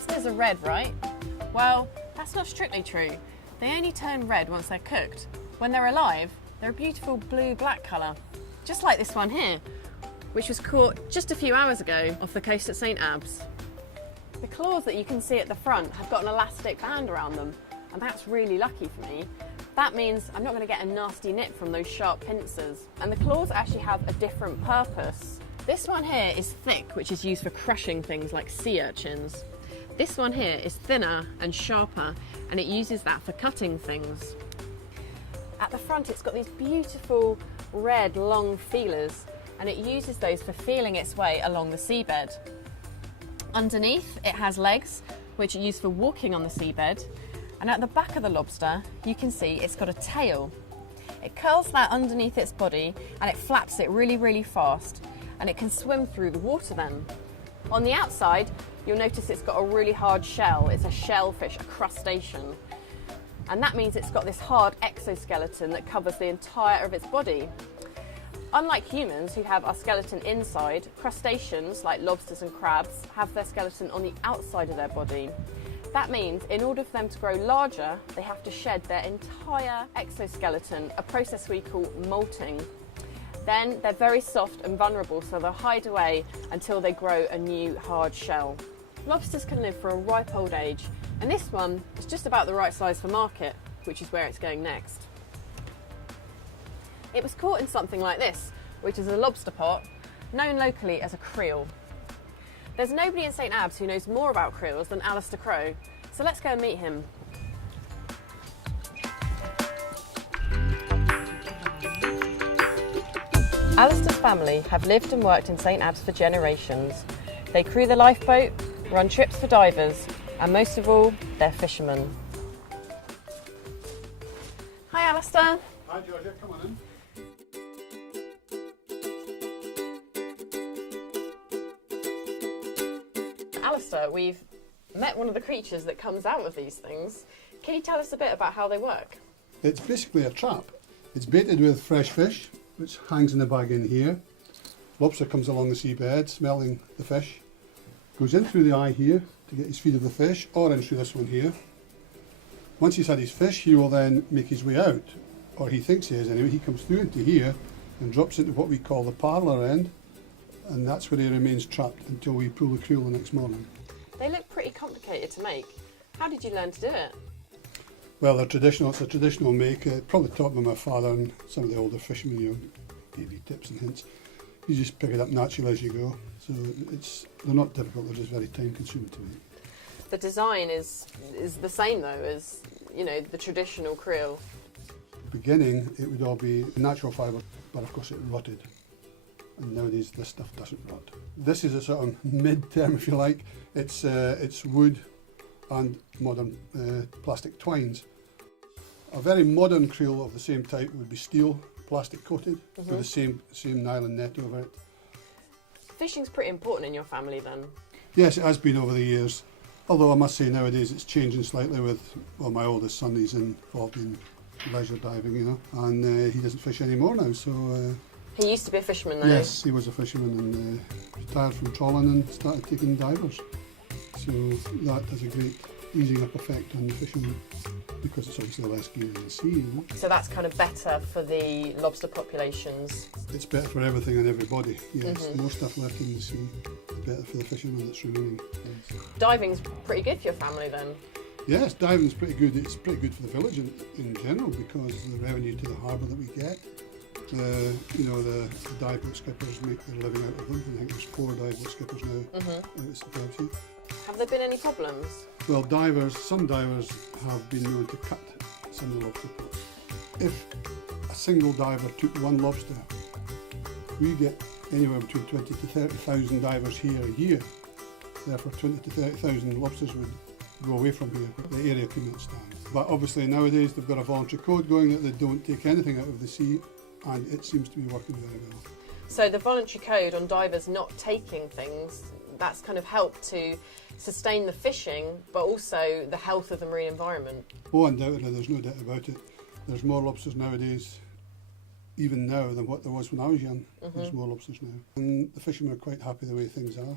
Lobsters are red, right? Well, that's not strictly true. They only turn red once they're cooked. When they're alive, they're a beautiful blue-black colour, just like this one here, which was caught just a few hours ago off the coast at St Abbs. The claws that you can see at the front have got an elastic band around them, and that's really lucky for me. That means I'm not going to get a nasty nip from those sharp pincers. And the claws actually have a different purpose. This one here is thick, which is used for crushing things like sea urchins. This one here is thinner and sharper, and it uses that for cutting things. At the front, it's got these beautiful red long feelers, and it uses those for feeling its way along the seabed. Underneath, it has legs, which are used for walking on the seabed. And at the back of the lobster, you can see it's got a tail. It curls that underneath its body, and it flaps it really, really fast, and it can swim through the water then. On the outside, you'll notice it's got a really hard shell. It's a shellfish, a crustacean. And that means it's got this hard exoskeleton that covers the entire of its body. Unlike humans, who have our skeleton inside, crustaceans, like lobsters and crabs, have their skeleton on the outside of their body. That means in order for them to grow larger, they have to shed their entire exoskeleton, a process we call molting. Then they're very soft and vulnerable, so they'll hide away until they grow a new hard shell. Lobsters can live for a ripe old age, and this one is just about the right size for market, which is where it's going next. It was caught in something like this, which is a lobster pot, known locally as a creel. There's nobody in St Abbs who knows more about creels than Alistair Crowe, so let's go and meet him. Alistair's family have lived and worked in St Abbs for generations. They crew the lifeboat, run trips for divers, and most of all, they're fishermen. Hi Alistair. Hi Georgia, come on in. Alistair, we've met one of the creatures that comes out of these things. Can you tell us a bit about how they work? It's basically a trap. It's baited with fresh fish, which hangs in the bag in here. Lobster comes along the seabed, smelling the fish, goes in through the eye here to get his feed of the fish, or in through this one here. Once he's had his fish, he will then make his way out, or he thinks he is anyway. He comes through into here and drops into what we call the parlour end, and that's where he remains trapped until we pull the creel the next morning. They look pretty complicated to make. How did you learn to do it? Well, they're traditional. It's a traditional make. Probably taught by my father and some of the older fishermen. You know, gave you tips and hints. You just pick it up naturally as you go. So they're not difficult. They're just very time consuming to make. The design is the same though as, you know, the traditional creel. Beginning, it would all be natural fibre, but of course it rotted. And nowadays this stuff doesn't rot. This is a sort of mid-term, if you like. It's wood and modern plastic twines. A very modern creel of the same type would be steel, plastic coated, with the same nylon net over it. Fishing's pretty important in your family then? Yes, it has been over the years. Although I must say nowadays it's changing slightly with, well, my oldest son, he's involved in leisure diving, you know, and he doesn't fish anymore now, so... He used to be a fisherman though? Yes, he was a fisherman and retired from trawling and started taking divers. So that has a great easing up effect on the fishermen, because it's obviously less gear in the sea, you know? So that's kind of better for the lobster populations? It's better for everything and everybody, yes. The more stuff left in the sea, the better for the fishermen that's remaining. Yes. Diving's pretty good for your family then? Yes, diving's pretty good. It's pretty good for the village in general, because the revenue to the harbour that we get. You know, the dive boat skippers make their living out of them. I think there's 4 dive boat skippers now out at St Abbs. Have there been any problems? Well, some divers have been known to cut some of the lobster pots. If a single diver took one lobster, we get anywhere between 20 to 30,000 divers here a year. Therefore 20 to 30,000 lobsters would go away from here. The area could not stand. But obviously nowadays they've got a voluntary code going that they don't take anything out of the sea, and it seems to be working very well. So the voluntary code on divers not taking things, that's kind of helped to sustain the fishing, but also the health of the marine environment. Oh, undoubtedly, there's no doubt about it. There's more lobsters nowadays, even now, than what there was when I was young. There's more lobsters now. And the fishermen are quite happy the way things are.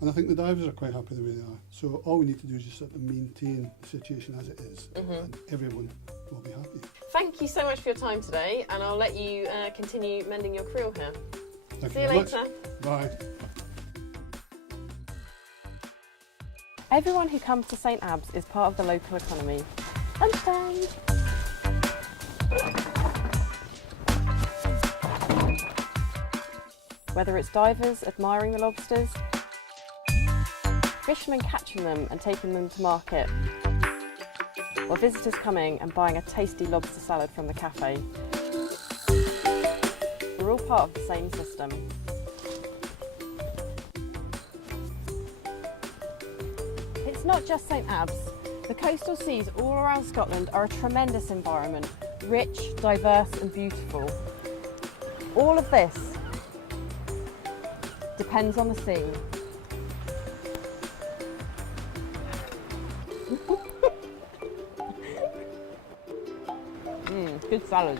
And I think the divers are quite happy the way they are. So all we need to do is just sort of maintain the situation as it is, and everyone will be happy. Thank you so much for your time today, and I'll let you continue mending your creel here. Thank See you you very later. much. Bye. Everyone who comes to St Abbs is part of the local economy. Lunchtime! Whether it's divers admiring the lobsters, fishermen catching them and taking them to market, or visitors coming and buying a tasty lobster salad from the cafe, we're all part of the same system. It's not just St Abbs. The coastal seas all around Scotland are a tremendous environment, rich, diverse and beautiful. All of this depends on the sea. Good salad.